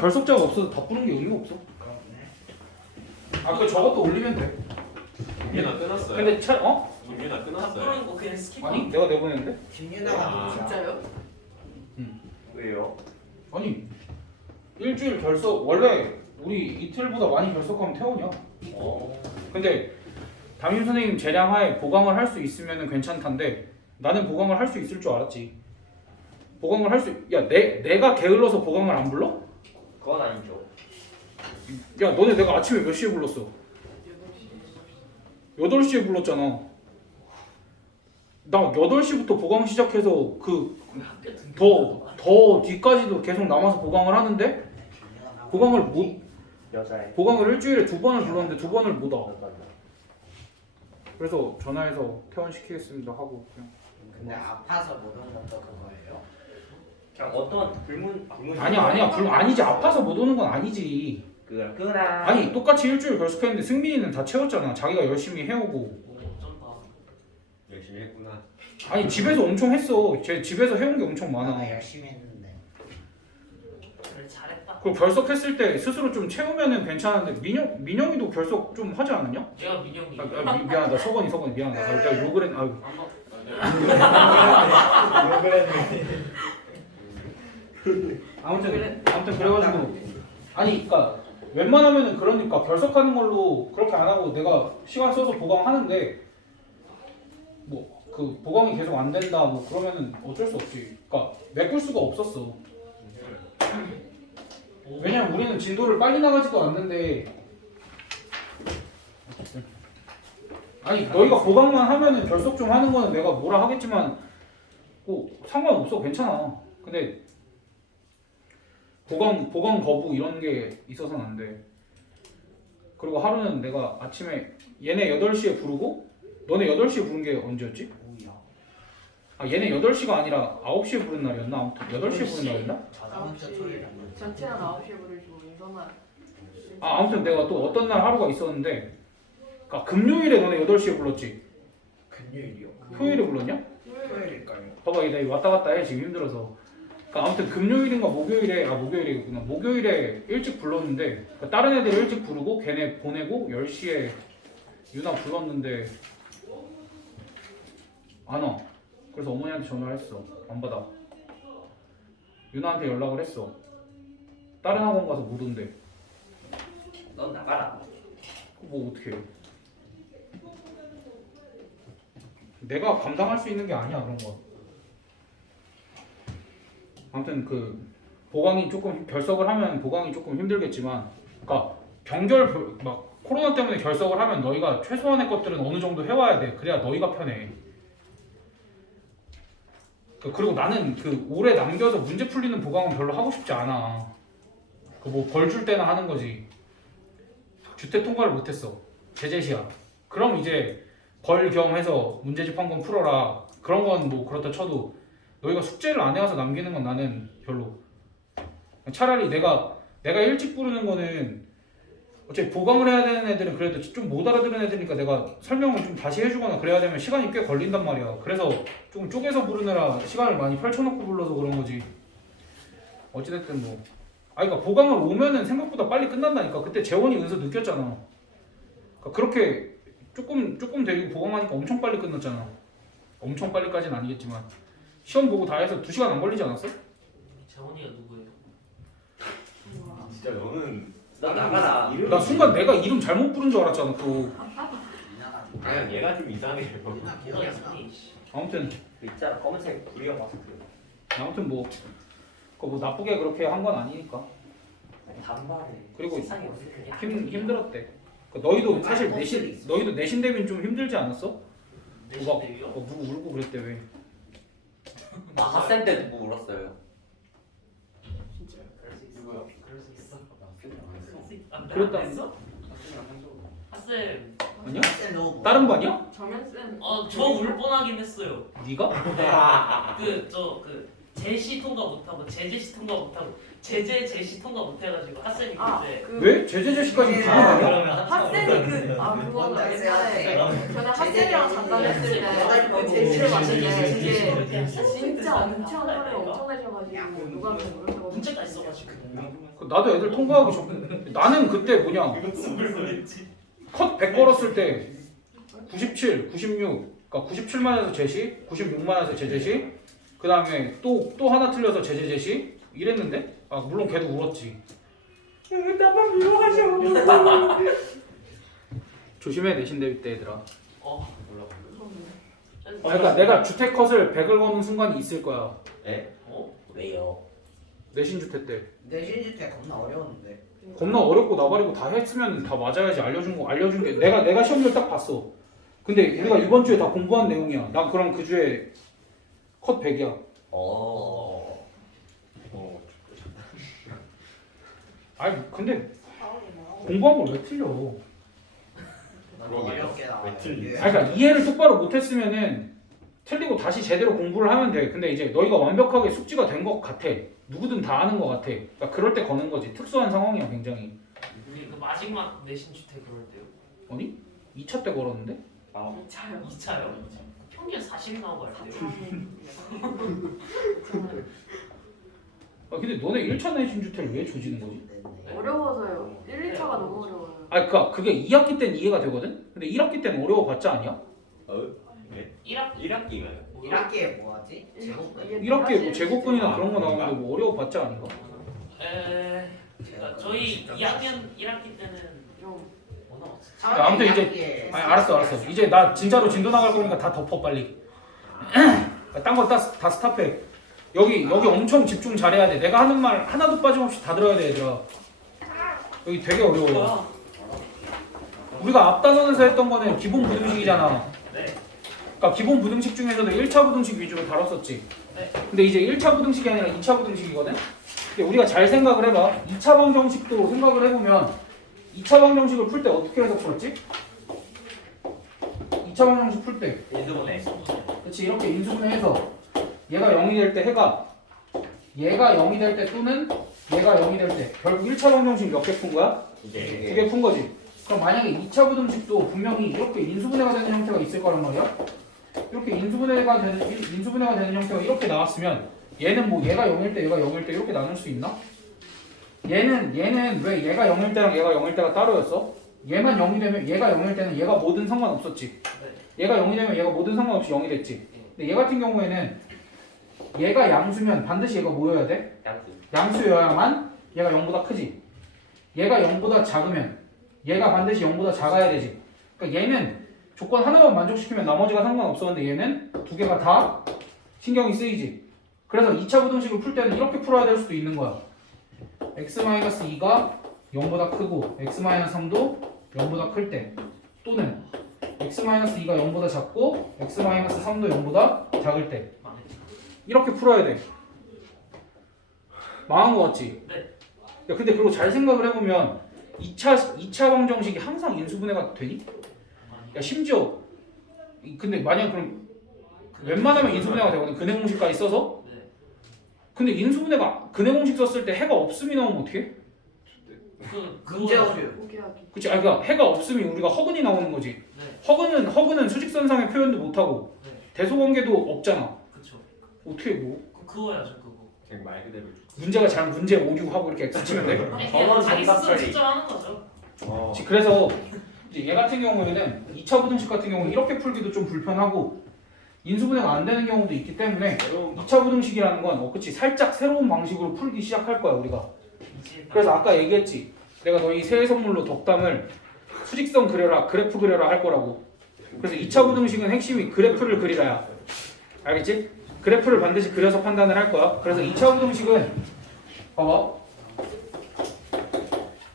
결석자가 없어서 다 뿌는 게 의미가 없어. 아, 그 저것도 올리면 돼. 김유나 끊었어요. 근데 김유나 다 끊었어요. 뿌리는 거 그냥 스킵. 아니 내가 내보냈는데? 김유나가 진짜요? 왜요? 아니 일주일 결석 원래 우리 이틀보다 많이 결석하면 퇴원이야. 근데 담임 선생님 재량하에 보강을 할 수 있으면 괜찮단데 나는 보강을 할 수 있을 줄 알았지. 보강을 할 수, 야 내가 게을러서 보강을 안 불러? 그건 아니죠. 야 너네 내가 아침에 몇 시에 불렀어? 8시에 불렀잖아. 나 8시부터 보강 시작해서 더 뒤까지도 계속 남아서 보강을 하는데 보강을 일주일에 2번을 불렀는데 2번을 못 와. 그래서 전화해서 퇴원시키겠습니다 하고 그냥. 근데 아파서 못 오는 것도 그거예요? 그냥 어떤 불문 아니야 아니지. 아파서 못 오는 건 아니지. 그렇구나. 아니 똑같이 일주일 결석했는데 승민이는 다 채웠잖아. 자기가 열심히 해오고. 어쩐다. 열심히 했구나. 아니 집에서 엄청 했어. 쟤 집에서 해온 게 엄청 많아. 나도 열심히 했는데. 그래 잘했다. 그리고 결석했을 때 스스로 좀 채우면은 괜찮은데 민영이도 결석 좀 하지 않았냐? 제가 민영이. 미안하다. 서건이 미안하다. 내가 욕을 했. 아무튼 그래가지고 아니 그러니까 웬만하면은 그러니까 결석하는 걸로 그렇게 안 하고 내가 시간 써서 보강하는데 뭐 그 보강이 계속 안 된다 뭐 그러면은 어쩔 수 없지. 그러니까 메꿀 수가 없었어. 왜냐면 우리는 진도를 빨리 나가지도 않는데 아니 너희가 보강만 하면은 결석 좀 하는 거는 내가 뭐라 하겠지만 뭐 상관없어. 괜찮아. 근데 보강 거부 이런 게 있어서는 안 돼. 그리고 하루는 내가 아침에 얘네 8시에 부르고 너네 8시에 부른 게 언제였지? 아 얘네 8시가 아니라 9시에 부른 날이었나? 아무튼 8시에 부른 날이었나? 전체는 9시에 부르시고 이거만 아무튼 내가 또 어떤 날 하루가 있었는데 그러니까 금요일에 너네 8시에 불렀지? 금요일이요? 토요일에 불렀냐? 토요일일까요? 봐봐 얘 왔다 갔다 해 지금 힘들어서. 그러니까 아무튼 금요일인가 목요일이구나. 목요일에 일찍 불렀는데 그러니까 다른 애들 일찍 부르고 걔네 보내고 10시에 유나 불렀는데 안 와. 그래서 어머니한테 전화를 했어. 안 받아. 유나한테 연락을 했어. 다른 학원 가서 못 온대. 넌 나가라. 뭐 어떻게 해. 내가 감당할 수 있는 게 아니야 그런 거. 아무튼 그 보강이 조금 결석을 하면 보강이 조금 힘들겠지만 그러니까 막 코로나 때문에 결석을 하면 너희가 최소한의 것들은 어느 정도 해와야 돼. 그래야 너희가 편해. 그리고 나는 그 오래 남겨서 문제 풀리는 보강은 별로 하고 싶지 않아. 그 뭐 벌 줄 때나 하는 거지. 주택 통과를 못했어. 제재시야. 그럼 이제 벌 겸해서 문제집 한 권 풀어라. 그런 건 뭐 그렇다 쳐도 너희가 숙제를 안 해와서 남기는 건 나는 별로. 차라리 내가 일찍 부르는 거는 어차피 보강을 해야 되는 애들은 그래도 좀 못 알아들은 애들이니까 내가 설명을 좀 다시 해주거나 그래야 되면 시간이 꽤 걸린단 말이야. 그래서 조금 쪼개서 부르느라 시간을 많이 펼쳐놓고 불러서 그런 거지. 어찌됐든 뭐. 그러니까 보강을 오면은 생각보다 빨리 끝난다니까. 그때 재원이 은서 느꼈잖아. 그러니까 그렇게 조금 데리고 보강하니까 엄청 빨리 끝났잖아. 엄청 빨리까지는 아니겠지만 시험 보고 다 해서 2시간 안 걸리지 않았어? 재원이가 누구예요? 진짜 너는 넌 나가라. 나 순간 내가 이름 잘못 부른 줄 알았잖아 또. 그냥 얘가 좀 이상해요. 아무튼 그 있잖아 검은색 구리형 마스크. 뭐 그거 뭐 나쁘게 그렇게 한 건 아니니까. 단발에. 그리고 세상에 어떻게 그냥 힘들었대. 너희도 사실 너희도 내신 대비는 좀 힘들지 않았어? 막 내신대요? 누구 울고 그랬대 왜? 나 학생 때 누구 울었어요? 진짜요? 그럴 수 있어. 그랬다. 했어? 쌤. 아니야? 너 다른 반이야? 정현쌤 저 울 뻔하긴 했어요. 네가? 제시 통과 못하고 제제시 통과 못하고 제재 제시 통과 못해가지고 핫쌤이 아, 그때 왜? 제재제시까지 아, 부르냐? 그러면 핫쌤이 그거는 뭔데, 옛날에 핫쌤? 저는 핫쌤이랑 장난했을 때그 제시를 맞는데 그게 진짜 엄청 하루에 엄청 내셔가지고 누가 더 모른다고 문제가 있어가지고 나도 애들 통과하기 전 나는 그때 뭐냐 컷 100 걸었을 때 97, 96 그러니까 97만에서 제시 96만에서 제제시 그 다음에 또 하나 틀려서 제제제시 이랬는데 아 물론 걔도 울었지 나만 미워하셔 조심해 내신 대비 때 얘들아 그러니까 내가 주택 컷을 100을 거는 순간이 있을 거야 에? 왜요? 내신 주택 때 내신 주택 겁나 어려웠는데. 겁나 어렵고 나발이고 다 했으면 다 맞아야지 알려준 게 내가 시험지를 딱 봤어. 근데 우리가 이번 주에 다 공부한 내용이야. 나 그럼 그 주에 컷 100이야. 아니 근데 공부한 걸 왜 틀려? 너무 어렵게 나와. 왜 틀리지? 아니 그러니까 이해를 똑바로 못했으면은 틀리고 다시 제대로 공부를 하면 돼. 근데 이제 너희가 완벽하게 숙지가 된 것 같아. 누구든 다 아는 것 같아. 그러니까 그럴 때 거는 거지. 특수한 상황이야 굉장히. 우리 그 마지막 내신 주택 그럴 때요. 아니? 2차 때 걸었는데? 차요. 2차요. 평균 40 나오고 할 때요. 아 근데 너네 1차 내신 주택을 왜 조지는 거지? 어려워서요. 1, 2차가 너무 어려워요. 아 그니까 그게 2학기 때는 이해가 되거든? 근데 1학기 때는 어려워봤자 아니야? 1학기면 1학기에 뭐 하지? 제곱근. 1학기에 뭐 제곱근이나 그런 거 나오는데 뭐 어려워봤자 아닌가? 그러니까 저희 2학년 1학기 때는 좀 뭐 나왔어? 야, 아무튼 이제 아니 알았어 이제 나 진짜로 진도 나갈 거니까 다 덮어 빨리 딴 거 다 스탑해 여기 엄청 집중 잘해야 돼 내가 하는 말 하나도 빠짐없이 다 들어야 돼 얘들아 여기 되게 어려워요 우리가 앞단원에서 했던 거는 기본 부등식이잖아 네. 그러니까 기본 부등식 중에서도 1차 부등식 위주로 다뤘었지 네. 근데 이제 1차 부등식이 아니라 2차 부등식이거든 근데 우리가 잘 생각을 해봐 2차 방정식도 생각을 해보면 2차 방정식을 풀 때 어떻게 해서 풀었지? 2차 방정식 풀 때 인수분해 그렇지 이렇게 인수분해해서 얘가 0이 될 때 얘가 0이 될 때 또는 얘가 0이 될 때 결국 1차 방정식 몇 개 푼 거야? 이게 2개 푼 거지 그럼 만약에 2차 부등식도 분명히 이렇게 인수분해가 되는 형태가 있을 거란 말이야 이렇게 인수분해가 되는 형태가 이렇게 나왔으면 얘는 뭐 얘가 0일 때 얘가 0일 때 이렇게 나눌 수 있나? 얘는 왜 얘가 0일 때랑 얘가 0일 때가 따로였어? 얘만 0이 되면 얘가 0일 때는 얘가 뭐든 상관없었지 얘가 0이 되면 얘가 뭐든 상관없이 0이 됐지 근데 얘 같은 경우에는 얘가 양수면 반드시 얘가 뭐여야 돼? 양수여야만 얘가 0보다 크지 얘가 0보다 작으면 얘가 반드시 0보다 작아야 되지 그러니까 얘는 조건 하나만 만족시키면 나머지가 상관없었는데 얘는 두 개가 다 신경이 쓰이지 그래서 2차 부등식을 풀 때는 이렇게 풀어야 될 수도 있는 거야 x-2가 0보다 크고 x-3도 0보다 클 때 또는 x-2가 0보다 작고 x-3도 0보다 작을 때 이렇게 풀어야 돼 망한 거 같지? 네. 야 근데 그리고 잘 생각을 해보면 2차 방정식이 항상 인수분해가 되니? 야 심지어 근데 만약 그럼 웬만하면 인수분해가 되거든 근해 공식까지 써서 근데 인수분해가 근해 공식 썼을 때 해가 없음이 나오면 어떻게? 문제 오류. 포기하기. 그치? 아니 그러니까 해가 없으면 우리가 허근이 나오는 거지 네. 허근은 수직선상의 표현도 못하고 네. 대소관계도 없잖아 그쵸. 어떻게 뭐 그거 해야죠 그거. 그냥 말 그대로 문제가 잘 문제 오류하고 이렇게 X 치면 돼? 아니 저건 그냥 자기 스스로 정답 측정하는 거죠. 그치, 그래서 이제 얘 같은 경우에는 2차 부등식 같은 경우는 이렇게 풀기도 좀 불편하고 인수분해가 안 되는 경우도 있기 때문에 2차 부등식이라는 건 그치 살짝 새로운 방식으로 풀기 시작할 거야 우리가 그래서 아까 얘기했지 내가 너희 새해 선물로 덕담을 수직선 그려라 그래프 그려라 할 거라고 그래서 2차 부등식은 핵심이 그래프를 그리라야 알겠지? 그래프를 반드시 그려서 판단을 할 거야 그래서 2차 부등식은 봐봐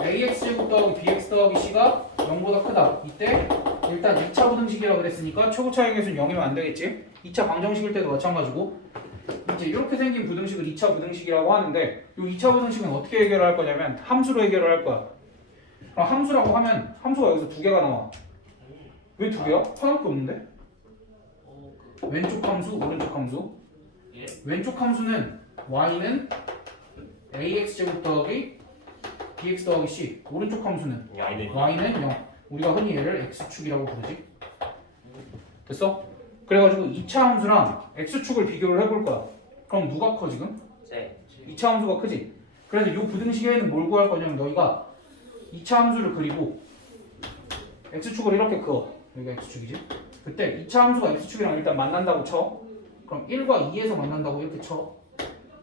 ax제곱 더하기 bx 더하기 c가 0보다 크다 이때 일단 2차 부등식이라고 그랬으니까 최고 차이 계수는 0이면 안 되겠지 2차 방정식일 때도 마찬가지고 이제 이렇게 생긴 부등식을 2차 부등식이라고 하는데 이 2차 부등식은 어떻게 해결을 할 거냐면 함수로 해결을 할 거야 그럼 함수라고 하면 함수가 여기서 두 개가 나와 왜 두 개야? 하나밖에 없는데? 왼쪽 함수 오른쪽 함수 예. 왼쪽 함수는 y는 ax 제곱 더하기 bx 더하기 c. 오른쪽 함수는 y는 y는 0. 우리가 흔히 얘를 x축이라고 부르지. 됐어? 그래가지고 2차 함수랑 x축을 비교를 해볼 거야. 그럼 누가 커 지금? 네. 2차 함수가 크지. 그래서 이 부등식에는 뭘 구할 거냐면 너희가 2차 함수를 그리고 x축을 이렇게 그어. 여기가 x축이지. 그때 2차 함수가 x축이랑 일단 만난다고 쳐. 그럼 1과 2에서 만난다고 이렇게 쳐.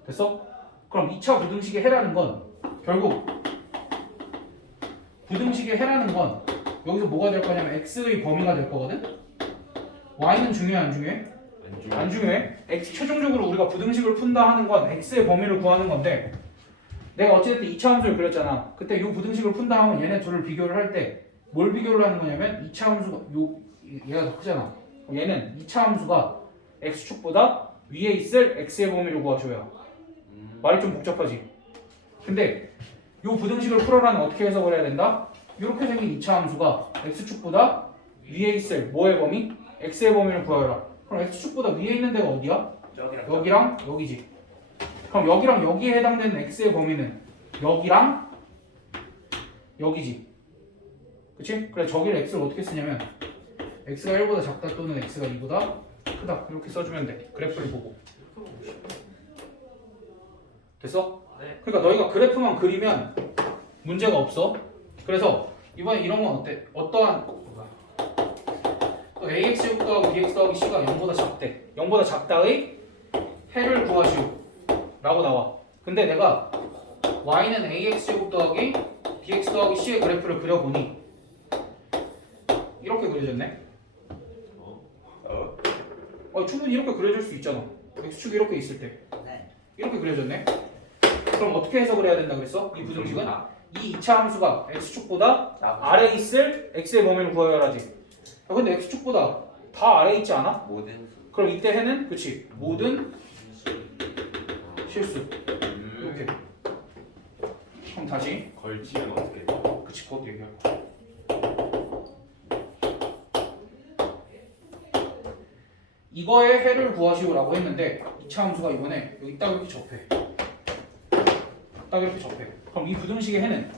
됐어? 그럼 2차 부등식의 해라는 건 결국 부등식의 해라는 건 여기서 뭐가 될 거냐면 x의 범위가 될 거거든. y는 중요해 안 중요해? 안 중요해. x 최종적으로 우리가 부등식을 푼다 하는 건 x의 범위를 구하는 건데 내가 어찌됐든 2차 함수를 그렸잖아. 그때 이 부등식을 푼다 하면 얘네 둘을 비교를 할 때 뭘 비교를 하는 거냐면 2차 함수가 얘가 더 크잖아. 얘는 2차 함수가 x축보다 위에 있을 x의 범위를 구하줘야. 말이 좀 복잡하지. 근데 이 부등식을 풀어라는 어떻게 해석을 해야 된다? 이렇게 생긴 2차 함수가 x축보다 위에 있을 뭐의 범위? x의 범위를 구하여라. 그럼 x축보다 위에 있는 데가 어디야? 여기랑 여기지. 그럼 여기랑 여기에 해당되는 x의 범위는 여기랑 여기지. 그치? 그래 저기를 x를 어떻게 쓰냐면 x가 1보다 작다 또는 x가 2보다 크다 이렇게 써주면 돼. 그래프를 보고. 됐어? 네. 그러니까 너희가 그래프만 그리면 문제가 없어. 그래서 이번에 이런 건 어때? 어떠한 또 ax 제곱 더하기 bx 더하기 c가 0보다 작대. 0보다 작다의 해를 구하시오 라고 나와. 근데 내가 y는 ax 제곱 더하기 bx 더하기 c의 그래프를 그려보니 이렇게 그려졌네. 충분히 이렇게 그려질 수 있잖아. x축이 이렇게 있을 때 네. 이렇게 그려졌네. 그럼 어떻게 해석을 해야 된다 그랬어? 이 부등식은 이 2차 함수가 x축보다 아래에 있을 x의 범위를 구하여라지. 야, 근데 x축보다 다 아래에 있지 않아? 모든 그럼 이때 해는 그치 모든 실수 이렇게. 그럼 다시 걸치면 어떻게 돼? 그치 그것도 얘기할 거야. 이거의 해를 구하시오라고 했는데 2차 함수가 이번에 여기 딱 이렇게 접해. 딱 이렇게 접해. 그럼 이 부등식의 해는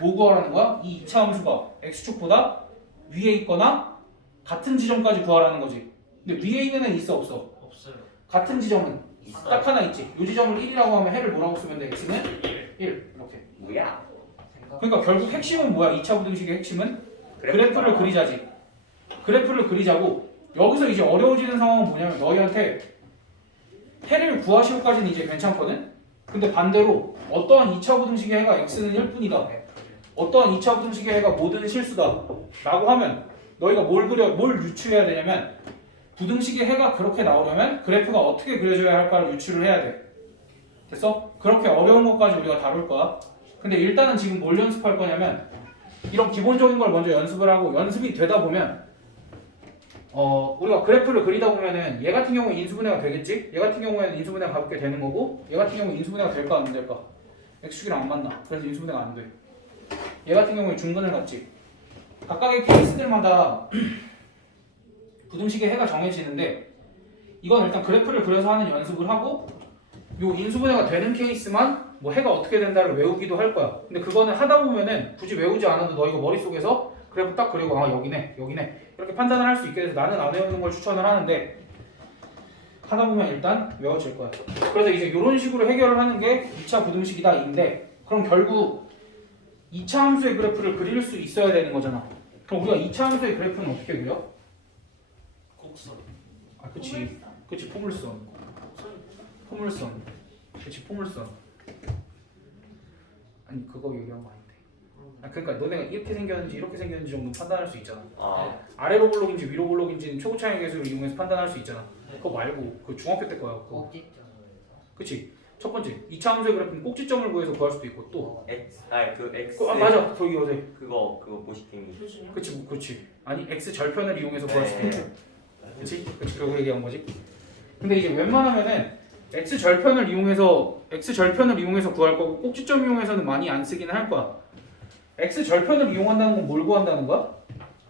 뭐 구하라는 거야? 이 2차 함수가 x축보다 위에 있거나 같은 지점까지 구하라는 거지. 근데 위에 있는 애는 있어 없어? 없어요. 같은 지점은 있어요. 딱 하나 있지. 이 지점을 1이라고 하면 해를 뭐라고 쓰면 돼? x는 1 이렇게. 뭐야? 그러니까 결국 핵심은 뭐야? 2차 부등식의 핵심은 그래프를 그리자지. 그래프를 그리자고. 여기서 이제 어려워지는 상황은 뭐냐면 너희한테 해를 구하시오까지는 이제 괜찮거든? 근데 반대로 어떠한 2차 부등식의 해가 x는 1뿐이다. 어떠한 2차 부등식의 해가 모든 실수다. 라고 하면 너희가 뭘 유추해야 되냐면 부등식의 해가 그렇게 나오려면 그래프가 어떻게 그려져야 할까를 유추를 해야 돼. 됐어? 그렇게 어려운 것까지 우리가 다룰 거야. 근데 일단은 지금 뭘 연습할 거냐면 이런 기본적인 걸 먼저 연습을 하고 연습이 되다 보면 우리가 그래프를 그리다 보면은 얘 같은 경우에 인수분해가 되겠지? 얘 같은 경우에는 인수분해가 가볍게 되는 거고 얘 같은 경우에 인수분해가 될까 안 될까? x축이랑 안 맞나? 그래서 인수분해가 안 돼. 얘 같은 경우에 중근을 갖지. 각각의 케이스들마다 부등식의 해가 정해지는데 이건 일단 그래프를 그려서 하는 연습을 하고 요 인수분해가 되는 케이스만 뭐 해가 어떻게 된다를 외우기도 할 거야. 근데 그거는 하다 보면은 굳이 외우지 않아도 너희가 머릿속에서 그래프 딱 그리고 여기네 이렇게 판단을 할 수 있게 돼서 나는 안 외우는 걸 추천을 하는데 하다 보면 일단 외워질 거야. 그래서 이제 이런 식으로 해결을 하는 게 2차 부등식이다인데 그럼 결국 2차 함수의 그래프를 그릴 수 있어야 되는 거잖아. 그럼 우리가 2차 함수의 그래프는 어떻게 그려? 곡선. 그치 포물선. 그치 포물선. 아니 그거 얘기한 거 아닌데. 그러니까 너네가 이렇게 생겼는지 이렇게 생겼는지 정도 판단할 수 있잖아. 아래로 볼록인지 위로 볼록인지는 초고차이 계수를 이용해서 판단할 수 있잖아. 그거 말고 그 중학교 때 거야. 그거. 그치. 첫 번째 2차 함수의 그래프는 꼭지점을 구해서 구할 수도 있고 또 x x 맞아 거기 어디 그거 모식행위. 그치 아니 x 절편을 이용해서 구할 수도 네. 있고 그치 그거 얘기한 거지. 근데 이제 웬만하면은 x 절편을 이용해서 구할 거고 꼭지점 이용해서는 많이 안 쓰기는 할 거야. x 절편을 이용한다는 건 뭘 구한다는 거야?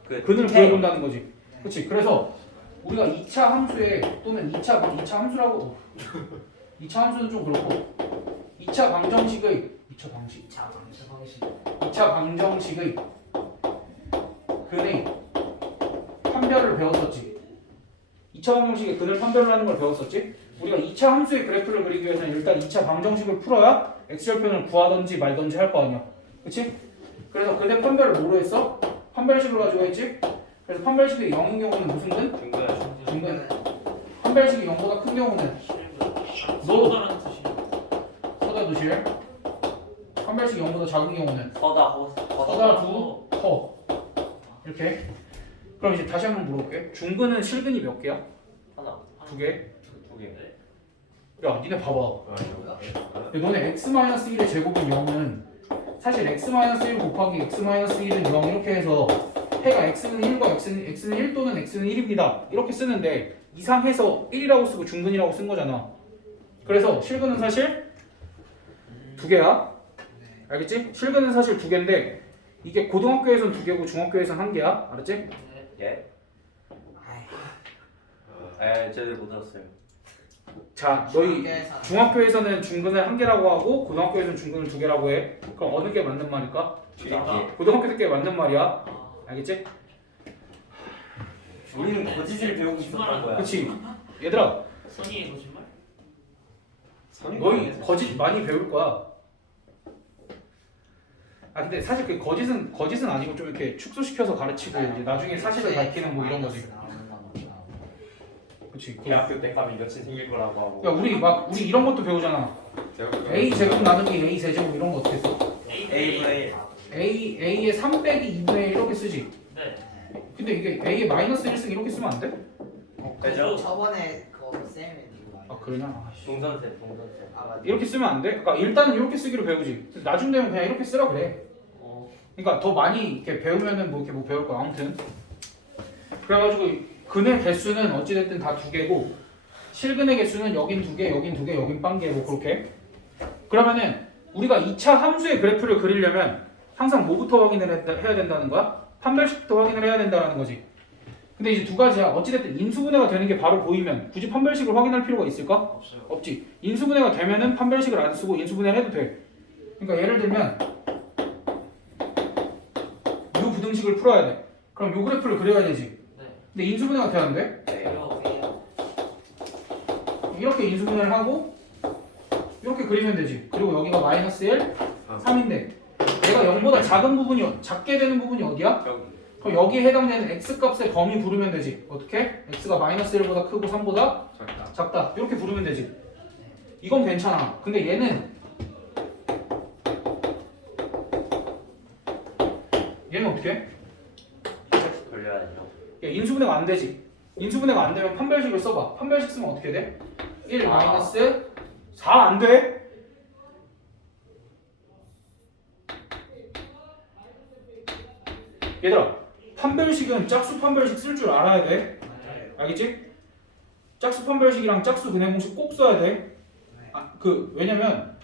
근을 구해본다는 거지. 그치. 그래서 우리가 2차 함수에 또는 2차 함수라고 2차 함수는 좀 그렇고 2차 방정식의 2차 방식 자, 방식. 2차 방정식의 근의 판별을 배웠었지. 2차 방정식의 근을 판별하는 걸 배웠었지. 우리가 2차 함수의 그래프를 그리기 위해서는 일단 2차 방정식을 풀어야 x절편을 구하던지 말던지 할 거 아니야. 그치? 그래서 근의 판별을 뭐로 했어? 판별식을 가지고 했지? 그래서 판별식이 0인 경우는 무슨 근? 중근. 중근. 판별식이 0보다 큰 경우는 서다라는 뜻이. 서다 두실. 판별식이 0보다 작은 경우는 서다 서다 두 허. 이렇게. 그럼 이제 다시 한번 물어볼게. 중근은 실근이 몇 개야? 하나. 두 개? 두 개. 야, 니네 봐봐. 뭐야? 근데 너네 x-1의 제곱은 0은 사실 x-1 곱하기 x-1은 0 이렇게 해서 해가 x는 1과 x는 1 또는 x는 1입니다. 이렇게 쓰는데 이상해서 1이라고 쓰고 중근이라고 쓴 거잖아. 그래서 실근은 사실 두 개야. 네. 알겠지? 실근은 사실 두 개인데 이게 고등학교에선 두 개고 중학교에선 한 개야. 알았지? 예? 아이, 제대로 못 들었어요. 자, 너희 중학교에서 중학교에서는 중근을 한 개라고 하고 고등학교에서는 중근을 두 개라고 해. 그럼 어느 게 맞는 말일까? 뒤에. 고등학교 때 맞는 말이야. 아, 알겠지? 우리는 거짓을 배우고 있었던 거야. 그치? 얘들아, 선의의 거짓말? 너희 거짓 많이 배울 거야. 아 근데 사실 그 거짓은 아니고 좀 이렇게 축소시켜서 가르치고 이제 나중에 사실을 밝히는 뭐 이런 거지. 그치? 대학교 때 가면 여친 생길 거라고 하고. 야 우리 이런 것도 배우잖아. A 제곱 나누기 A 세제곱 이런 거 어떻게 써? A분의 A의 3 빼기 2분의 1 이렇게 쓰지. 네. 근데 이게 A의 마이너스 1승 이렇게 쓰면 안 돼? 그죠? 저번에 그 쌤이 이거 아 그러냐? 아, 씨. 동선쌤. 아 맞아. 이렇게 쓰면 안 돼? 그러니까 일단은 이렇게 쓰기로 배우지. 나중 되면 그냥 이렇게 쓰라 그래. 그러니까 더 많이 이렇게 배우면은 뭐 이렇게 뭐 배울 거야. 아무튼 그래가지고 근의 개수는 어찌됐든 다 두 개고 실근의 개수는 여긴 두 개, 여긴 두 개, 여긴 빵 개고 그렇게. 그러면은 우리가 2차 함수의 그래프를 그리려면 항상 뭐부터 확인을 해야 된다는 거야? 판별식부터 확인을 해야 된다는 거지. 근데 이제 두 가지야. 어찌됐든 인수분해가 되는 게 바로 보이면 굳이 판별식을 확인할 필요가 있을까? 없어요. 없지. 인수분해가 되면은 판별식을 안 쓰고 인수분해를 해도 돼. 그러니까 예를 들면 요 부등식을 풀어야 돼. 그럼 요 그래프를 그려야 되지. 네. 근데 인수분해가 돼야 안 돼? 네. 이렇게 인수분해를 하고 이렇게 그리면 되지. 그리고 여기가 마이너스 1, 3인데 얘가 0보다 작은 부분이 작게 되는 부분이 어디야? 여기. 그럼 여기에 해당되는 x값의 범위 부르면 되지. 어떻게? x가 마이너스 1보다 크고 3보다 작다. 작다. 이렇게 부르면 되지. 이건 괜찮아. 근데 얘는 어떻게 해? 다시 돌려야죠. 야, 인수분해가 안 되지. 인수분해가 안 되면 판별식을 써봐. 판별식 쓰면 어떻게 돼? 1 마이너스 4 안 돼? 얘들아, 판별식은 짝수 판별식 쓸 줄 알아야 돼. 알겠지? 짝수 판별식이랑 짝수 근해 공식 꼭 써야 돼. 왜냐면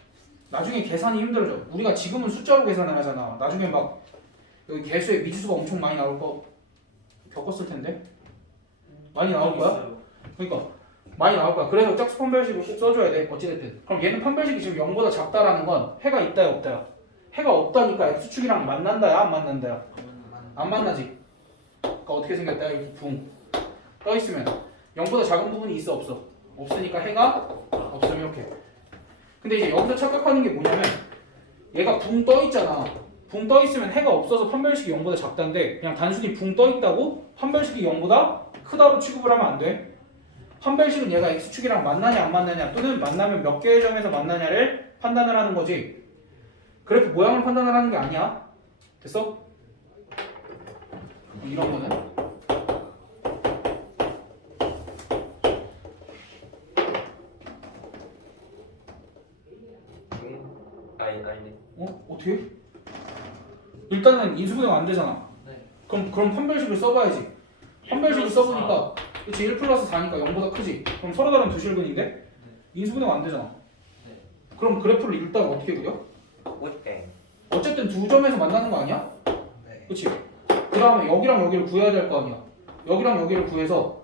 나중에 계산이 힘들어져. 우리가 지금은 숫자로 계산을 하잖아. 나중에 막 여기 개수에 미지수가 엄청 많이 나올 거 겪었을 텐데. 많이 나올 거야? 있어요. 그러니까 많이 나올 거야. 그래서 짝수 판별식을 꼭 써줘야 돼. 어찌됐든. 그럼 얘는 판별식이 지금 0보다 작다라는 건 해가 있다야 없다야? 해가 없다니까 x축이랑 만난다야 안 만난다야? 안 만나지. 그러니까 어떻게 생겼다? 이렇게 붕 떠있으면 0보다 작은 부분이 있어 없어? 없으니까 해가 없으면 이렇게. 근데 이제 여기서 착각하는 게 뭐냐면 얘가 붕 떠있잖아. 붕 떠있으면 해가 없어서 판별식이 0보다 작다인데 그냥 단순히 붕 떠있다고 판별식이 0보다 크다로 취급을 하면 안 돼. 판별식은 얘가 x축이랑 만나냐 안 만나냐 또는 만나면 몇 개의 점에서 만나냐를 판단을 하는 거지. 그래프 모양을 판단을 하는 게 아니야. 됐어? 이런 거는 아니네. 어떻게? 일단은 인수분해가 안 되잖아. 네. 그럼 판별식을 써봐야지. 판별식을 써보니까 그치 1 플러스 4니까 0보다 크지. 그럼 서로 다른 두 실근인데 인수분해가 안 되잖아. 네. 그럼 그래프를 일단 어떻게 그려? 꽃땡. 어쨌든 두 점에서 만나는 거 아니야? 네. 그치? 그 다음에 여기랑 여기를 구해야 될 거 아니야. 여기랑 여기를 구해서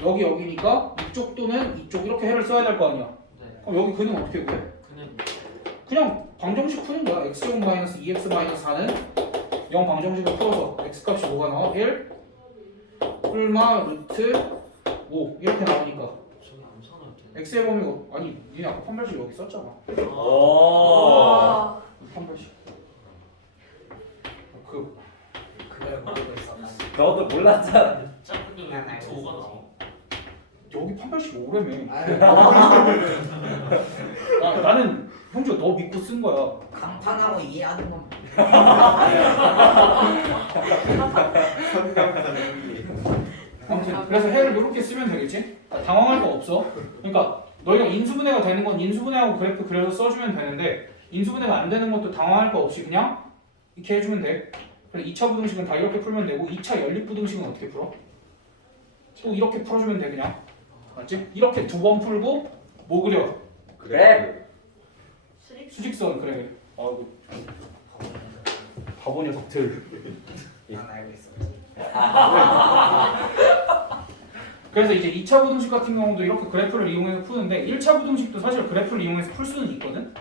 여기니까 이쪽 또는 이쪽 이렇게 해를 써야 될 거 아니야. 네. 여기 근은 어떻게 구해? 그냥 방정식 푸는 거야. x제곱 마이너스 2x 마이너스 4는 0 방정식을 풀어서 x값이 뭐가 나와? 1 뿔마 루트 5 이렇게 나오니까 저기 안 사놔도 돼. x의 범위가 아니 니네 아까 판별식 여기 썼잖아. 오. 판별식 그 그걸 모르고 있었나? 너도 몰랐잖아. 작은데 왜 난 루트 알고 5가 있었지. 나와? 여기 판별식 오래매. 아유, 나는 형주가 너 믿고 쓴 거야. 감탄하고 이해하는 건 아무튼 그래서 해를 이렇게 쓰면 되겠지? 당황할 거 없어. 그러니까 너희가 인수분해가 되는 건 인수분해하고 그래프 그려서 써주면 되는데 인수분해가 안 되는 것도 당황할 거 없이 그냥 이렇게 해주면 돼. 그래서 2차 부등식은 다 이렇게 풀면 되고 2차 연립 부등식은 어떻게 풀어? 또 이렇게 풀어주면 돼 그냥. 맞지? 이렇게 두 번 풀고 뭐 그려? 그래. 수직선 그래. 아이고 바보 녀석들. 난 알고 있었지. 그래서 이제 2차 부등식 같은 경우도 이렇게 그래프를 이용해서 푸는데 1차 부등식도 사실 그래프를 이용해서 풀 수는 있거든?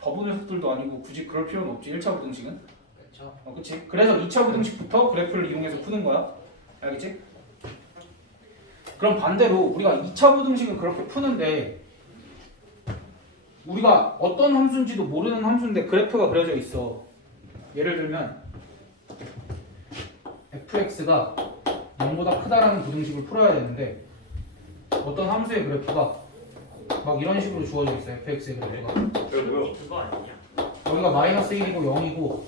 바보 녀석들도 아니고 굳이 그럴 필요는 없지 1차 부등식은. 그렇죠. 그치? 그래서 2차 부등식부터 그래프를 이용해서 푸는 거야. 알겠지? 그럼 반대로 우리가 2차 부등식은 그렇게 푸는데 우리가 어떤 함수인지도 모르는 함수인데 그래프가 그려져 있어. 예를 들면 fx가 0보다 크다라는 부등식을 풀어야 되는데 어떤 함수의 그래프가 막 이런 식으로 주어져 있어요. fx의 그래프가 그거 아니냐? 여기가 마이너스 1이고 0이고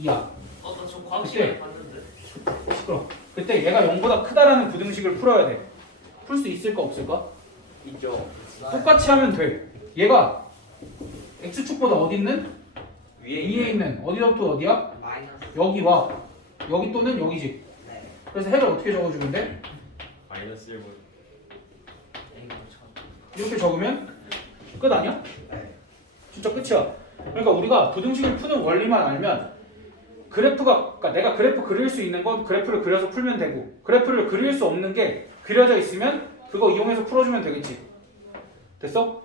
2야. 나저 과학 시간에 봤는데. 시끄러. 그때 얘가 0보다 크다라는 부등식을 풀어야 돼. 풀 수 있을까 없을까? 있죠. 똑같이 하면 돼. 얘가 x축보다 어디 있는? 위에 위에 있는 어디서부터 어디야? 마이너스. 여기와 여기 또는 여기지. 네. 그래서 해를 어떻게 적어주면 돼? 마이너스 1분. 이렇게 적으면 끝 아니야? 네. 진짜 끝이야. 그러니까 우리가 부등식을 푸는 원리만 알면 그러니까 내가 그래프 그릴 수 있는 건 그래프를 그려서 풀면 되고 그래프를 그릴 수 없는 게 그려져 있으면 그거 이용해서 풀어주면 되겠지. 됐어?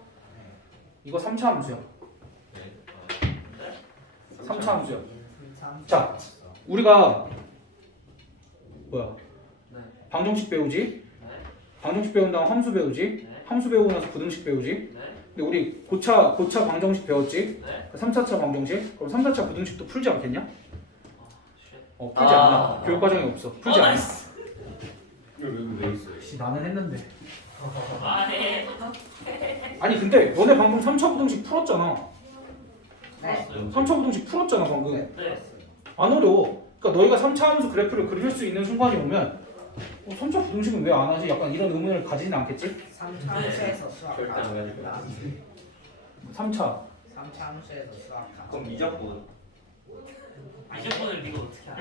이거 3차 함수야. 3차 함수야. 자, 우리가 뭐야? 방정식 배우지? 방정식 배운 다음 함수 배우지? 함수 배우고 나서 부등식 배우지? 근데 우리 고차 방정식 배웠지? 3차차 방정식? 그럼 3차차 부등식도 풀지 않겠냐? 풀지 않아. 교육 과정이 없어. 풀지 않아. 씨, 나는 했는데. 아네. 아니 근데 너네 방금 3차 부등식 풀었잖아. 네. 3차 부등식 풀었잖아 방금. 네. 안 어려워. 그러니까 너희가 3차 함수 그래프를 그릴 수 있는 순간이 오면 3차 부등식은 왜 안 하지? 약간 이런 의문을 가지진 않겠지? 3차 함수에서 수학. 절대 안 가질 거야. 3차. 3차 함수에서 수학. 그럼 미적분. 미적분을 네가 어떻게 알아?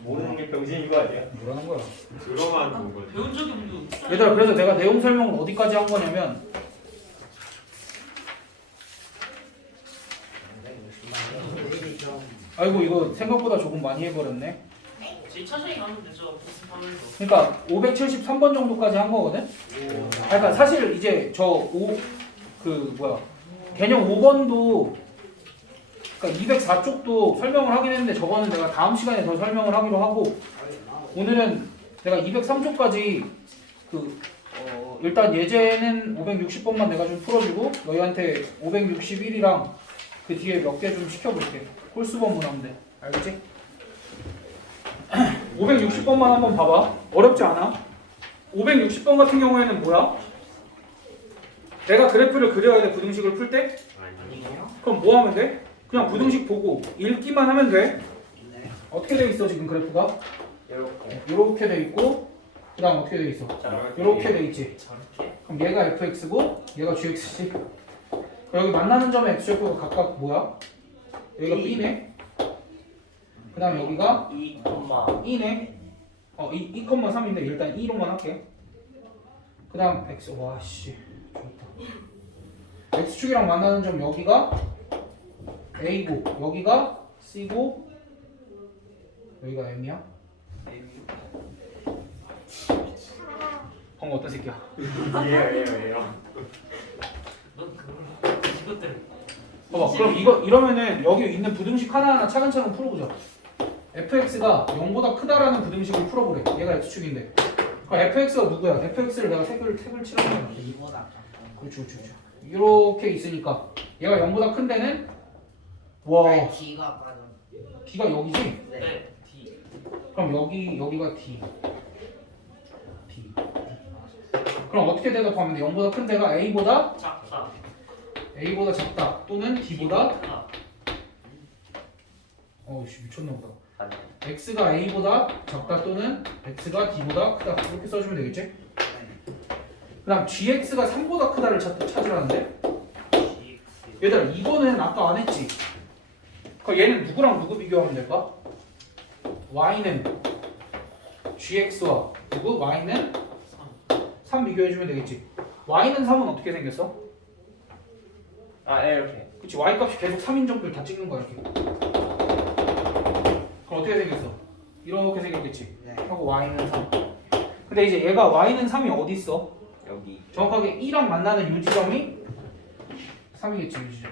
모르는 게 병신인 거 아니야? 뭐라는 거야? 들어만 본 거지. 배운 적이 없는데. 얘들아 그래서 내가 내용 설명을 어디까지 한 거냐면 내일이 좀. 아이고 이거 생각보다 조금 많이 해버렸네. 제 천천히 가면 되죠. 복습하면서. 그러니까 573번 정도까지 한 거거든? 그러니까 사실 이제 개념 5번도 그러니까 204쪽도 설명을 하긴 했는데 저거는 내가 다음 시간에 더 설명을 하기로 하고 오늘은 내가 203쪽까지 일단 예제는 560번만 내가 좀 풀어주고 너희한테 561이랑 그 뒤에 몇 개 좀 시켜볼게. 홀수번 문항인데 알겠지? 560번만 한번 봐봐. 어렵지 않아? 560번 같은 경우에는 뭐야? 내가 그래프를 그려야 돼. 부등식을 풀 때? 아니에요? 그럼 뭐 하면 돼? 그냥 부등식 보고 읽기만 하면 돼. 네. 어떻게 돼 있어 지금 그래프가? 이렇게. 이렇게 돼 있고 그 다음 어떻게 돼 있어? 이렇게 돼 있지. 저렇게. 그럼 얘가 fx고 얘가 gx지. 여기 만나는 점의 x좌표가 각각 뭐야? 여기가 b네. 그 다음 여기가 2네. 2,3인데 일단 2로만 할게. 그 다음 x. 와씨 좋다. x축이랑 만나는 점 여기가 a고 여기가 c고 여기가 m이야. 방금 어떤 새끼야? 예요. 넌 그걸 이것들 봐봐. 그럼 이러면은 여기 있는 부등식 하나하나 차근차근 풀어보자. fx가 0보다 크다라는 부등식을 풀어보래. 얘가 x축인데. 그럼 fx가 누구야? fx를 내가 택을 치라고 해. 이보다 그렇죠. 이렇게 있으니까 얘가 0보다 큰 데는 와 D가 빠져. d가 여기지? 네. 네 D 그럼 여기가 d. 그럼 어떻게 대답하면 돼? 0보다 큰 데가 a보다 작다 작다 또는 d보다 크다. 어우씨 미쳤나보다. 아니. x가 a보다 작다 또는 x가 d보다 크다 이렇게 써주면 되겠지? 그 다음 gx가 3보다 크다를 찾으라는데 GX 얘들아 이거는 아까 안 했지? 그럼 얘는 누구랑 누구 비교하면 될까? y는 gx와 누구? y는 3 비교해주면 되겠지? y는 3은 어떻게 생겼어? 아, 예, 이렇게. 그치 y 값이 계속 3인 정도를 다 찍는 거야 이렇게. 그럼 어떻게 생겼어? 이렇게 생겼겠지? 네. 하고 y는 3. 근데 이제 얘가 y는 3이 어디 있어? 여기. 정확하게 2랑 만나는 이 지점이 3이겠지 이 지점.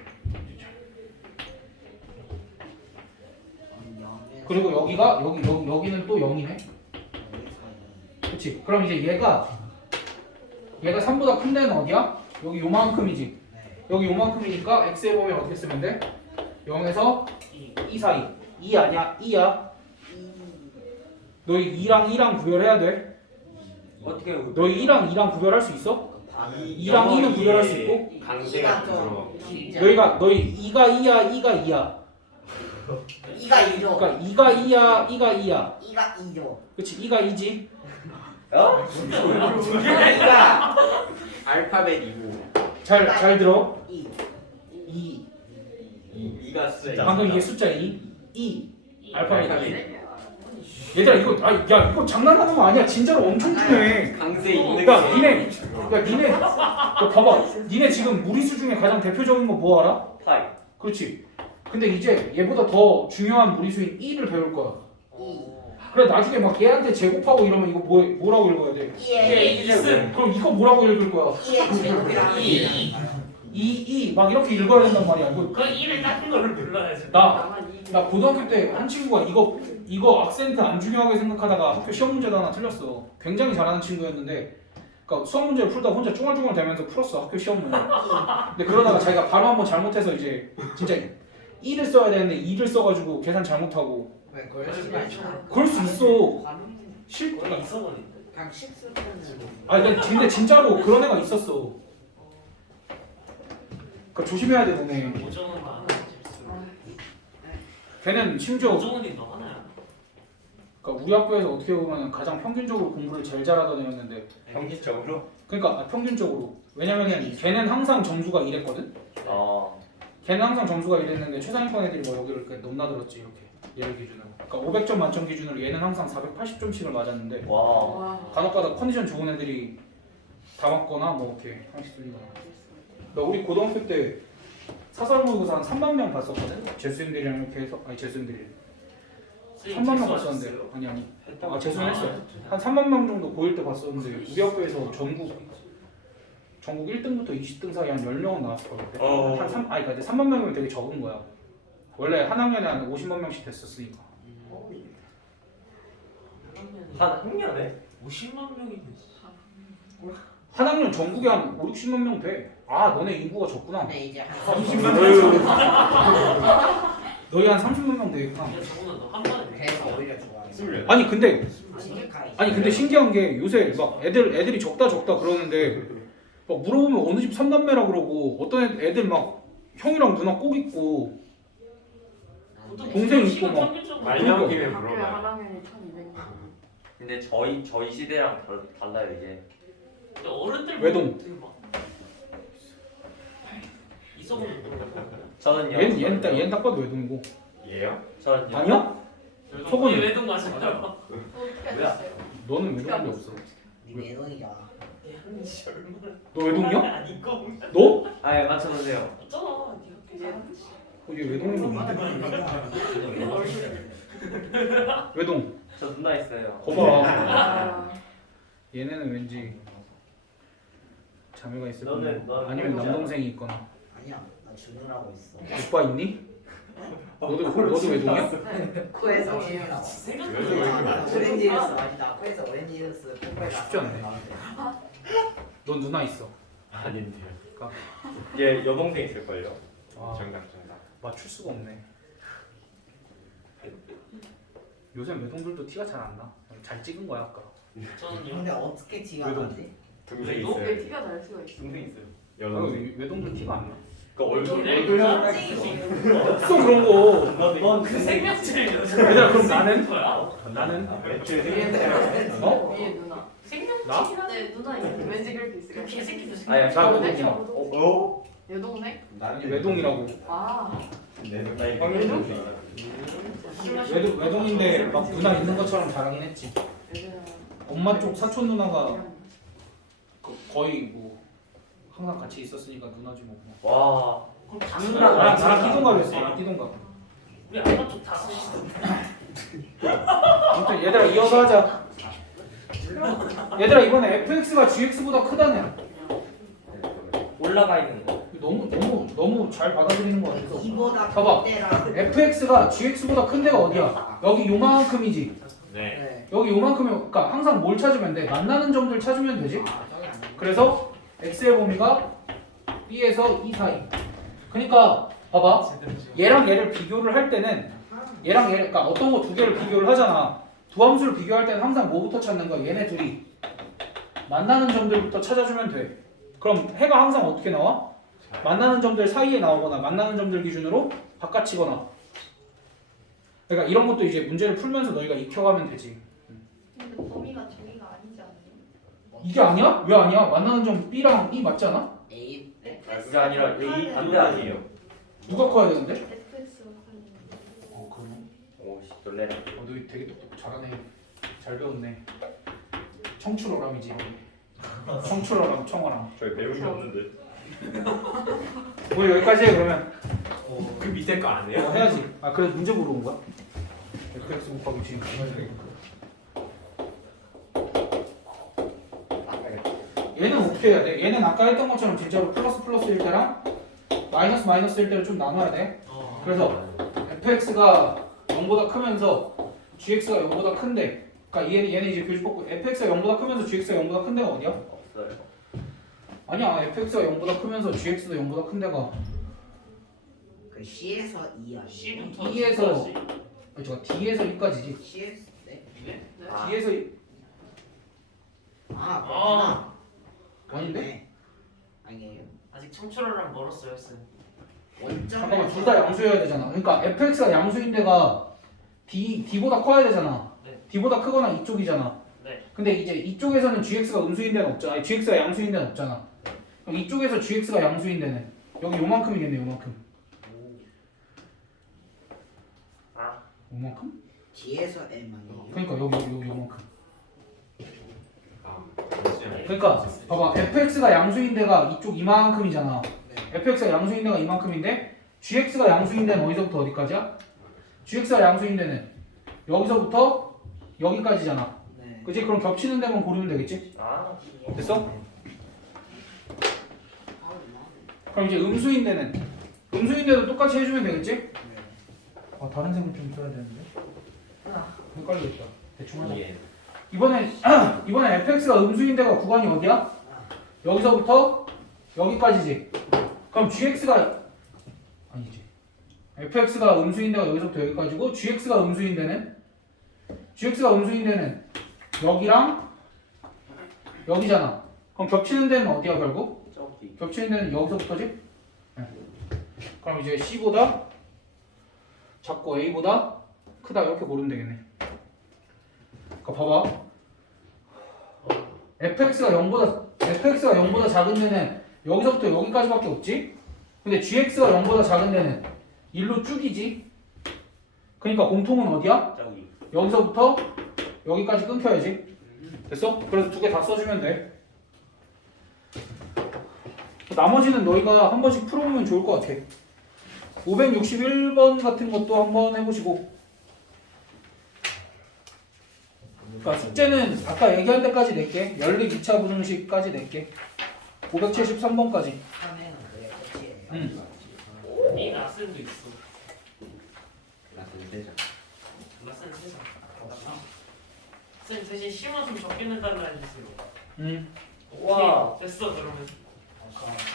그리고 여기는 또 0이네. 그치? 그럼 이제 얘가 3보다 큰 데는 어디야? 여기 요만큼이지. 여기 요만큼이니까 x에 보면 어떻게 쓰면 돼? 0에서 2 사이. 2 아니야? 2야. 너희 2랑 구별해야 돼. 어떻게 너희 2랑 구별할 수 있어? 2랑 2는 구별할 수 있고. 강제가 들어. 너희 2가 2야, 2가 2야. 2가 2죠. 그러니까 2가 2야, 2가 2야. 2가 2죠. 그치? 2가 2지. 어? 2가 알파벳 2고. 잘 들어. 2. 2. 2가 숫자. 방금 이게 숫자 2. 2. 알파벳 알파벳 2. 얘들아 이거 장난하는 거 아니야. 진짜로 엄청 크네. 강제 인덱스. 니네 너 봐봐. 니네 지금 무리수 중에 가장 대표적인 거 뭐 알아? 파이. 그렇지. 근데 이제 얘보다 더 중요한 무리수인 2를 배울 거야. 2. 그래 나중에 막 얘한테 제곱하고 이러면 이거 뭐라고 읽어야 돼? 2의 있음. 그럼 이거 뭐라고 읽을 거야? 2의 제곱이랑 2 막 이렇게 읽어야 된단 말이야. 이거 그 1을 작은 걸로 불러야지. 나 고등학교 때 한 친구가 이거 악센트 안 중요하게 생각하다가 학교 시험 문제도 하나 틀렸어. 굉장히 잘하는 친구였는데 그러니까 수학 문제를 풀다가 혼자 쭈글쭈글 대면서 풀었어 학교 시험 문제. 근데 그러다가 자기가 바로 한번 잘못해서 이제 진짜 1을 써야 되는데 2를 써가지고 계산 잘못하고. 왜 그럴 수가 있나? 그럴 수 있어. 원래 있어버린대. 그냥 식스 때는 근데 진짜로 그런 애가 있었어. 그러니까 조심해야 돼 너네. 오정은 나 하나 걔는 심지어 오정은이 너 하나야. 그러니까 우리 학교에서 어떻게 보면 가장 평균적으로 공부를 제일 잘하던 애였는데 평균적으로? 그러니까 평균적으로 왜냐면은 걔는 항상 점수가 이랬거든. 걔는 항상 점수가 이랬는데 최상위권 애들이 뭐 여기를 이렇게 넘나들었지 이렇게 얘를 기준으로. 그러니까 500점 만점 기준으로 얘는 항상 480점씩을 맞았는데 와. 간혹가다 컨디션 좋은 애들이 다 맞거나 뭐 이렇게 한씩 틀리거나. 그러니까 우리 고등학교 때 사설 모의고사 한 3만 명 봤었거든. 재수생들이랑 이렇게 해서 재수생들이 3만 명 봤었는데 아니 재수는 했어. 한 3만 명 정도 고1 때 봤었는데 우리 학교에서 전국 1등부터 20등 사이 한 10명은 나왔을 거예요. 그러니까 3만 명이면 되게 적은 거야. 원래 한 학년에 한 50만 명씩 됐었으니까. 한 학년에? 50만 명이 됐어. 한 학년 전국에 한 5, 60만 명 돼. 아 너네 인구가 적구나. 근데 이제 한 30만 명. 너희 한 30만 명 되겠구나. 야 정훈아 너한 번에 그래서 오히려 좋아해. 28. 아니 근데 아니 근데 신기한 게 요새 막 애들이 적다 그러는데 막 물어보면 어느 집 3남매라 그러고 어떤 애들 막 형이랑 누나 꼭 있고 동생 있고 막. 말 나온 김에 학교에 물어봐요. 한 학년에 1,200명. 근데 저희 시대랑 달라요 이게. 근데 어른들 외동. 되게 막 있어보는 거. 저는요. 얘는 딱 봐도 외동이고. 얘요? 저는요. 아니야? 속은 속은 외동 맞아요. 어떻게 뭐야? 됐어요? 너는 외동인 게 없어. 네 외동이잖아. 너 외동이야? 아니고 너? 아, 맞춰보세요. 없잖아. 네가 얘 외동인 거 외동. 저 누나 있어요. 거봐. 아, 얘네는 왠지 자매가 있을 너는 거야. 아니면 누구지? 남동생이 있거나. 아니야, 나 준우라고 있어. 오빠 있니? 너도 외동이야? 코에서 오렌지였어. 아니 나 코에서 오렌지였어. 뽀뽀해 쉽지 않네. 넌 누나 있어. 아닌데요. 그러니까. 얘 여동생 있을걸요? 아, 정답. 맞출 수가 없네. 요새 외동들도 티가 잘 안 나. 잘 찍은 거야 아까. 저는요. 근데 어떻게 지가 외동. 나지? 동생 외동? 왜 티가 날 수가 있어? 동생 있어요. 아, 여동생. 외동들 티가 안 나. 그 얼굴 없어 그런 거. 그 생명체를 얘들아 그럼 나는? 거야? 나는? 위에 어? 위에 누나. 나? 네 누나 있는데 왠지 그렇게 있을 것 같아. 개새끼도 아야 나 나 외동이야. 어? 여동생? 아니 외동이라고. 아. 나 이거 외동인데 막 누나 있는 것처럼 잘하긴 했지. 엄마 쪽 사촌 누나가 거의 뭐 항상 같이 있었으니까 누나지 뭐. 와. 그럼 다 나랑 띠동갑이었어. 나랑 띠동갑. 우리 아빠 쪽다 쓰시던데. 아무튼 얘들아 이어서 하자. 얘들아 이번에 fx가 gx보다 크다네. 올라가 있는 거. 너무 잘 받아들이는 거 같아서. 이보다 봐봐. 때라. fx가 gx보다 큰 데가 어디야? 여기 요만큼이지. 네. 네. 여기 요만큼이 그러니까 항상 뭘 찾으면 돼? 만나는 점들 찾으면 되지. 아, 저기 안 돼. 그래서 x의 범위가 b에서 2 사이. 그러니까 봐봐. 얘랑 얘를 비교를 할 때는 얘랑 얘를 그러니까 어떤 거 두 개를 비교를 하잖아. 두 함수를 비교할 때는 항상 뭐부터 찾는 거야? 얘네 둘이 만나는 점들부터 찾아주면 돼. 그럼 해가 항상 어떻게 나와? 만나는 점들 사이에 나오거나 만나는 점들 기준으로 바꿔치거나. 그러니까 이런 것도 이제 문제를 풀면서 너희가 익혀가면 되지. 근데 범위가 저기가 아니지 않나요? 이게 아니야? 왜 아니야? 만나는 점 B랑 E 맞지 않아? A 그게 아니라 A 반대 아니에요. 누가 커야 되는데? fx가 커야 그러네. 오씨 놀래라. 너희 되게 똑똑 잘하네. 잘 배웠네. 청출어람이지. 청출어람 청어람. 저희 배운 게 없는데. 우리 여기까지 해 그러면. 그 밑에 거 안 해요? 해야지. 아 그래서 문제 물어본 거야? fx 곱하기 g. 얘는 어떻게 해야 돼? 얘는 아까 했던 것처럼 진짜로 플러스 플러스일 때랑 마이너스 마이너스일 때를 좀 나눠야 돼. 그래서 fx가 0보다 크면서 gx가 0보다 큰데, 그러니까 얘는 이제 교집 뽑고 fx가 0보다 크면서 gx가 0보다 큰 데가 어디야? 없어요. 아니야, fx가 0보다 크면서 gx도 0보다 큰 데가 그 C에서 E 아니에요? C부터 2에서 C까지. 아니 잠깐 D에서 E까지지. C에서 네. 네? 아. D에서 E 아 그렇구나. 아닌데? 네. 아니에요. 아직 청출어랑 멀었어요, 쌤. 원점. 잠깐만 둘 다 양수여야 되잖아. 그러니까 fx가 양수인 데가 d보다 커야 되잖아. 네. d보다 크거나 이쪽이잖아. 네. 근데 이제 이쪽에서는 gx가 음수인 데는 없잖아. 아니, gx가 양수인 데는 없잖아. 그럼 이쪽에서 gx가 양수인 데는 여기 요만큼이겠네. 요만큼. 아. 요만큼? D에서 M 아니에요? 그러니까 여기 요만큼. 아. 그러니까 봐봐 fx가 양수인 데가 이쪽 이만큼이잖아. 네. fx가 양수인 데가 이만큼인데 gx가 양수인 데는 어디서부터 어디까지야? gx가 양수인 데는 여기서부터 여기까지잖아. 네. 그치? 그럼 겹치는 데만 고르면 되겠지? 아. 됐어? 그럼 이제 음수인 데도 똑같이 해주면 되겠지? 네. 아 다른 색을 좀 써야 되는데 헷갈리겠다. 대충 하자. 예. 이번에 fx가 음수인 데가 구간이 어디야? 여기서부터 여기까지지. 그럼 gx가 아니지. fx가 음수인 데가 여기서부터 여기까지고 gx가 음수인 데는 여기랑 여기잖아. 그럼 겹치는 데는 어디야 결국? 저기. 겹치는 데는 여기서부터지? 네. 그럼 이제 C보다 작고 A보다 크다 이렇게 고르면 되겠네. 그러니까 봐봐. fx가 0보다 작은 데는 여기서부터 여기까지밖에 없지? 근데 gx가 0보다 작은 데는 일로 쭉이지? 그러니까 공통은 어디야? 저기. 여기서부터 여기까지 끊겨야지. 됐어? 그래서 두 개 다 써주면 돼. 나머지는 너희가 한 번씩 풀어보면 좋을 것 같아. 561번 같은 것도 한번 해보시고. 그러니까 숙제는 아까 얘기한 데까지 낼게. 연립 2차 분응식까지 낼게. 573번까지. 3회는 그게 끝이에요. 응. 이 라센도 있어. 라센 세장. 라센 세상. 쌤 대신 심화 좀 적게 내달라 해주세요. 응. 와. 오케이, 됐어 그러면.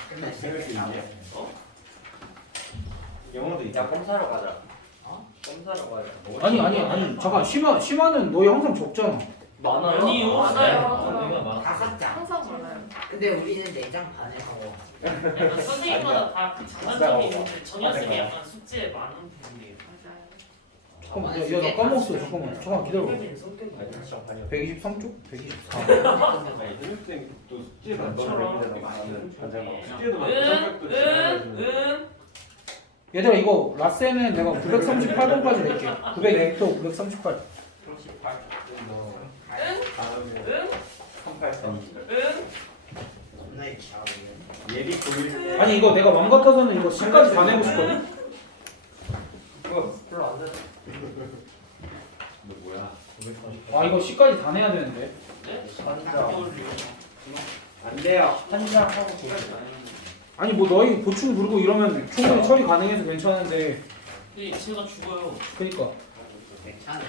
끝났어요. 영어도 야 있다. 껌 사러 가자. 어? 껌 사러 가자. 아니 잠깐 심화는 너희 항상 적잖아. 많아요? 아니요. 많아요. 다섯 장. 항상 많아요. 근데 우리는 4장 반에 하고. 약간 선생님마다 다그 장단점이 있는데 정현쌤이 약간 숙제에 많은 부분이에요. 잠깐만 야나 까먹었어. 잠깐만 기다려봐. 선생님 성격이 아니 진짜 아니야. 123쪽? 124. 아니 현육생 또 숙제도 안 저처럼 받는 많은 과정. 응, 숙제도 많고 성격도 지나가지고. 응. 얘들아 이거 라센은 내가 938번까지 낼게. 900헥터 938. 38. 응? 383. 응? 존나 잘하고. 예비 고일. 아니 이거 내가 맘 같아서는 이거 C까지 다 내고 싶거든. 그거 별로 안 돼. 너 뭐야? 아 이거 C까지 다 내야 되는데. 네? 한장. 안 돼요. 한장 하고 보자. 아니 뭐 너희 보충 부르고 이러면 충분히 처리 가능해서 괜찮은데. 근데 제가 죽어요. 그니까. 괜찮아.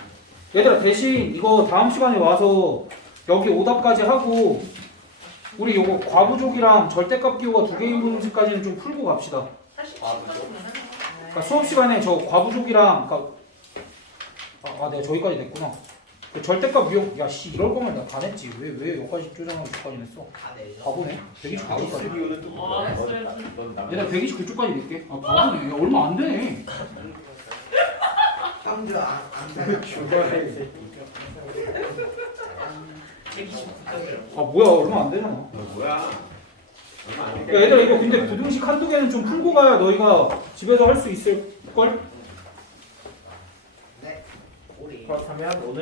얘들아 대신 이거 다음 시간에 와서 여기 오답까지 하고 우리 요거 과부족이랑 절대값 기호가 두 개인 분식까지는 좀 풀고 갑시다. 사실 아, 시간이면 하는 거. 그러니까 수업 시간에 저 과부족이랑 내가 저기까지 냈구나. 그 절대값 미용 야씨 이럴 거면 내가 다 냈지. 왜 여기까지 쪼장하고 저까지 냈어? 다 내죠. 바보네. 129쪽까지. 이유는 또 아, 뭐야? 했어요. 넌 남. 얘들아 129쪽까지 낼게. 아 바보네. 야, 얼마 안 되네. 형주 안 사요. 죽어야 이 새끼. 129점이요. 아 뭐야 얼마 안 되잖아. 너 뭐야? 얼마 안 야, 돼. 얘들아 이거 근데 부등식 한두 개는 좀 풀고 가야 너희가 집에서 할 수 있을 걸? 네. 우리. 그렇다면 오늘